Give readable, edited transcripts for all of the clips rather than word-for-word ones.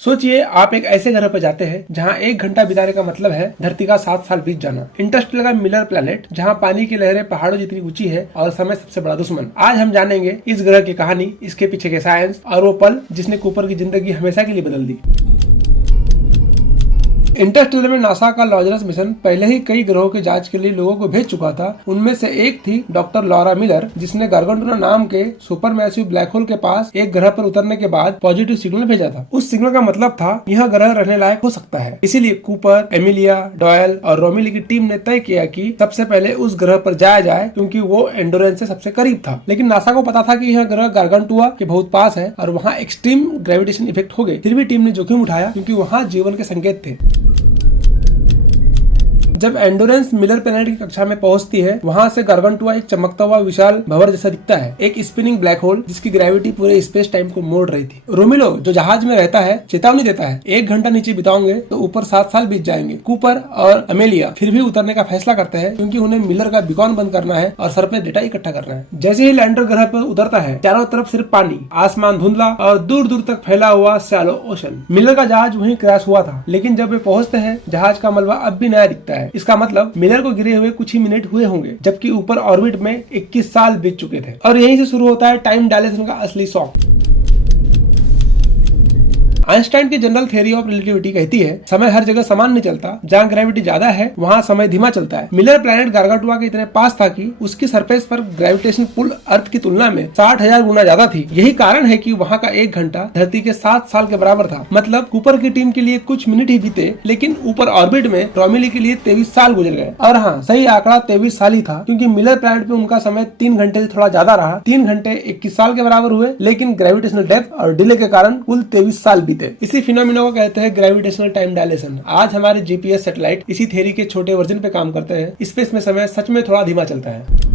सोचिए आप एक ऐसे ग्रह पर जाते हैं जहां 1 घंटा बिताने का मतलब है धरती का 7 साल बीत जाना। इंटरस्टेलर का मिलर प्लैनेट जहां पानी की लहरें पहाड़ों जितनी ऊंची है और समय सबसे बड़ा दुश्मन। आज हम जानेंगे इस ग्रह की कहानी, इसके पीछे के साइंस और वो पल जिसने कूपर की जिंदगी हमेशा के लिए बदल दी। इंटरस्टेलर में नासा का लॉजरस मिशन पहले ही कई ग्रहों की जांच के लिए लोगों को भेज चुका था। उनमें से एक थी डॉक्टर लॉरा मिलर, जिसने गार्गेंटूना नाम के सुपर मैसिव ब्लैक होल के पास एक ग्रह पर उतरने के बाद पॉजिटिव सिग्नल भेजा था। उस सिग्नल का मतलब था यह ग्रह रहने लायक हो सकता है। इसीलिए कूपर, एमिलिया, डॉयल और रोमिली की टीम ने तय किया कि सबसे पहले उस ग्रह पर जाया जाए, क्योंकि वो एंडोरेंस से सबसे करीब था। लेकिन नासा को पता था कि यह ग्रह गार्गेंटूना के बहुत पास है और वहाँ एक्सट्रीम ग्रेविटेशन इफेक्ट हो गए। फिर भी टीम ने जोखिम उठाया, क्योंकि वहाँ जीवन के संकेत थे। जब एंडोरेंस मिलर प्लैनेट की कक्षा में पहुंचती है, वहां से गार्गेंटूना एक चमकता हुआ विशाल भंवर जैसा दिखता है, एक स्पिनिंग ब्लैक होल जिसकी ग्रेविटी पूरे स्पेस टाइम को मोड़ रही थी। रोमिलो जो जहाज में रहता है चेतावनी देता है, 1 घंटा नीचे बिताओगे तो ऊपर 7 साल बीत जाएंगे। कूपर और अमेलिया फिर भी उतरने का फैसला करते हैं, क्योंकि उन्हें मिलर का बीकॉन बंद करना है और सर पे डेटा इकट्ठा करना है। जैसे ही लैंडर ग्रह पर उतरता है, चारों तरफ सिर्फ पानी, आसमान धुंधला और दूर दूर तक फैला हुआ शैलो ओशन। मिलर का जहाज वहीं क्रैश हुआ था, लेकिन जब वे पहुंचते हैं जहाज का मलबा अब भी नया दिखता है। इसका मतलब मिलर को गिरे हुए कुछ ही मिनट हुए होंगे, जबकि ऊपर ऑर्बिट में 21 साल बीत चुके थे। और यहीं से शुरू होता है टाइम डायलेशन का असली शौक। आइंस्टाइन की जनरल थ्योरी ऑफ रिलेटिविटी कहती है समय हर जगह समान नहीं चलता, जहाँ ग्रेविटी ज्यादा है वहाँ समय धीमा चलता है। मिलर प्लैनेट गार्गेंटूना के इतने पास था कि उसकी सरफेस पर ग्रेविटेशन पुल अर्थ की तुलना में 60,000 गुना ज्यादा थी। यही कारण है कि वहाँ का 1 घंटा धरती के 7 साल के बराबर था। मतलब कूपर की टीम के लिए कुछ मिनट ही बीते, लेकिन ऊपर ऑर्बिट में रोमिली के लिए 23 साल गुजर गए। और हाँ, सही आंकड़ा 23 साल ही था, क्योंकि मिलर प्लैनेट पे उनका समय 3 घंटे से थोड़ा ज्यादा रहा। 3 घंटे 21 साल के बराबर हुए, लेकिन ग्रेविटेशनल डेप्थ और डिले के कारण कुल 23 साल बीते। इसी फिनोमिना को कहते हैं ग्रेविटेशनल टाइम डायलेशन। आज हमारे जीपीएस सैटेलाइट इसी थ्योरी के छोटे वर्जन पे काम करते हैं। स्पेस में समय सच में थोड़ा धीमा चलता है।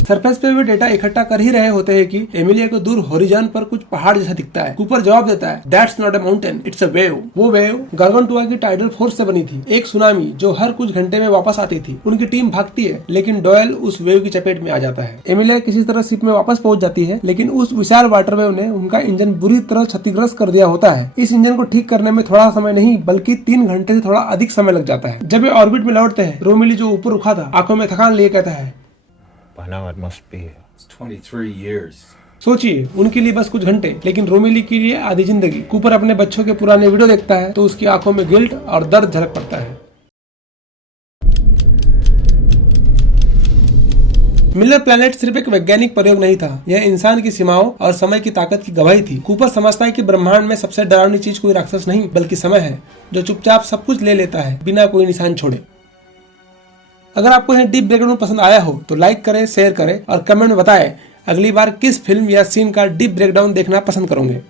सरफेस पे भी डेटा इकट्ठा कर ही रहे होते हैं कि एमिलिया को दूर होरिजन पर कुछ पहाड़ जैसा दिखता है। कूपर जवाब देता है, that's not a mountain, it's a wave. वो वेव गार्गेंटूना की टाइडल फोर्स से बनी थी, एक सुनामी जो हर कुछ घंटे में वापस आती थी। उनकी टीम भागती है, लेकिन डॉयल उस वेव की चपेट में आ जाता है। एमिलिया किसी तरह शिप में वापस पहुंच जाती है, लेकिन उस विशाल वाटर वेव ने उनका इंजन बुरी तरह क्षतिग्रस्त कर दिया होता है। इस इंजन को ठीक करने में थोड़ा समय नहीं, बल्कि 3 घंटे से थोड़ा अधिक समय लग जाता है। जब वे ऑर्बिट में लौटते हैं, रोमिली जो ऊपर रुका था आंखों में थकान लिए कहता है, By now it must be 23 years. सोचिए उनके लिए बस कुछ घंटे, लेकिन रोमिली के लिए आधी जिंदगी। कूपर अपने बच्चों के पुराने वीडियो देखता है तो उसकी आंखों में गिल्ट और दर्द झलक पड़ता है। मिलर प्लैनेट सिर्फ एक वैज्ञानिक प्रयोग नहीं था, यह इंसान की सीमाओं और समय की ताकत की गवाही थी। कूपर समझता है कि ब्रह्मांड में सबसे डरावनी चीज कोई राक्षस नहीं, बल्कि समय है, जो चुपचाप सब कुछ ले लेता है बिना कोई निशान छोड़े। अगर आपको यह डीप ब्रेकडाउन पसंद आया हो तो लाइक करें, शेयर करें और कमेंट में बताएं अगली बार किस फिल्म या सीन का डीप ब्रेकडाउन देखना पसंद करोगे।